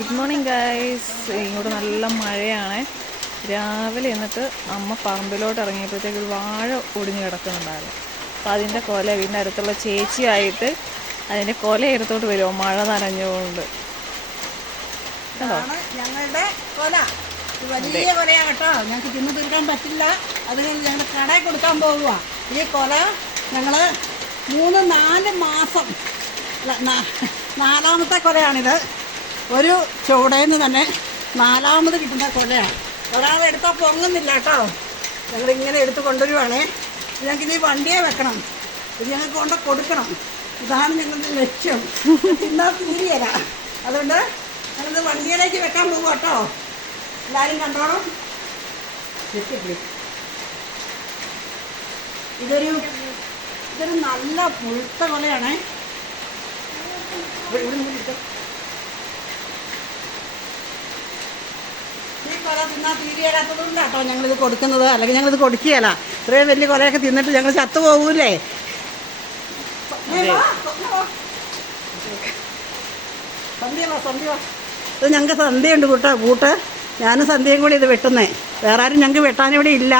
Good morning guys. ഇങ്ങോട്ട് നല്ല മഴയാണ്. രാവിലെ എന്നിട്ട് അമ്മ പറമ്പിലോട്ട് ഇറങ്ങിയപ്പോഴത്തേക്ക് ഒരു വാഴ ഒടിഞ്ഞ് കിടക്കുന്നുണ്ടായിരുന്നു. അപ്പോൾ അതിൻ്റെ കൊല വീടിൻ്റെ അടുത്തുള്ള ചേച്ചിയായിട്ട് അതിൻ്റെ കൊല എടുത്തോട്ട് വരുമോ മഴ നനഞ്ഞുകൊണ്ട്. ഞങ്ങളുടെ കൊല വലിയ കൊലയാണ് കേട്ടോ. ഞങ്ങൾക്ക് തിന്നു തീർക്കാൻ പറ്റില്ല. അത് ഞങ്ങൾ കടയിൽ കൊടുക്കാൻ പോവുക. ഈ കൊല ഞങ്ങൾ 3-4 മാസം നാലാമത്തെ കൊലയാണിത്. ഒരു ചുവടയിൽ നിന്ന് തന്നെ 4ാമത് കിട്ടുന്ന കൊലയാണ്. ഒരാളെടുത്താൽ പൊങ്ങുന്നില്ല കേട്ടോ. ഞങ്ങളിങ്ങനെ എടുത്ത് കൊണ്ടുവരുവാണേ. ഞങ്ങൾക്കിത് വണ്ടിയെ വെക്കണം, ഇത് ഞങ്ങൾക്ക് കൊണ്ട് കൊടുക്കണം. ഇതാണ് ഞങ്ങളുടെ ലക്ഷ്യം. തിന്നാൽ തീരിയല്ല. അതുകൊണ്ട് ഞങ്ങളിത് വണ്ടിയിലേക്ക് വെക്കാൻ പോകും കേട്ടോ. എല്ലാവരും കണ്ടോണം. ഇതൊരു നല്ല പുഴുത്ത കൊലയാണേ. ഈ കൊല തിന്നാൽ തീരിയല്ലാത്തതുകൊണ്ട് കേട്ടോ ഞങ്ങളിത് കൊടുക്കുന്നത്. അല്ലെങ്കിൽ ഞങ്ങളിത് കൊടുക്കുകയല്ല. ഇത്രയും വലിയ കൊലയൊക്കെ തിന്നിട്ട് ഞങ്ങൾ ചത്തുപോകൂലേ. സന്ധ്യ ഇത് ഞങ്ങൾക്ക് സന്ധ്യയുണ്ട് കൂട്ട്. ഞാനും സന്ധ്യയും കൂടി ഇത് വെട്ടുന്നേ. വേറെ ആരും ഞങ്ങൾക്ക് വെട്ടാനിവിടെ ഇല്ല.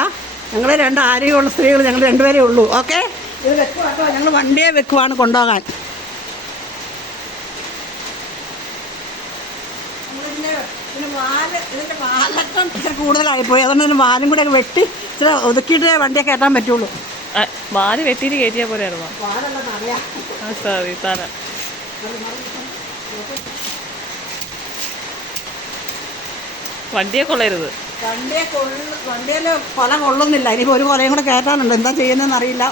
ഞങ്ങൾ 2 ആരോഗ്യമുള്ള സ്ത്രീകൾ, ഞങ്ങൾ 2 പേരേ ഉള്ളൂ. ഓക്കെ, ഇത് വെക്കുക കേട്ടോ. ഞങ്ങൾ വണ്ടിയെ വെക്കുവാണ് കൊണ്ടുപോകാൻ. ഇതിൻ്റെ വാലൊക്കെ ഇച്ചിരി കൂടുതലായിപ്പോയി. അതുകൊണ്ട് ഇതിന് വാലും കൂടെ ഒക്കെ വെട്ടി ഇച്ചിരി ഒതുക്കിയിട്ടേ വണ്ടിയെ കയറ്റാൻ പറ്റുള്ളൂ. വാല് വെട്ടിയിട്ട് കയറ്റിയാൽ പോലെയായിരുന്നു. വാലല്ല തലയാ. സോറി, തല. വണ്ടിയെ കൊള്ളരുത്. വണ്ടിയിൽ കൊല കൊള്ളുന്നില്ല. ഇനിയിപ്പോൾ ഒരു കൊലയും കൂടെ കയറ്റാനുണ്ട്. എന്താ ചെയ്യുന്നതെന്ന് അറിയില്ല.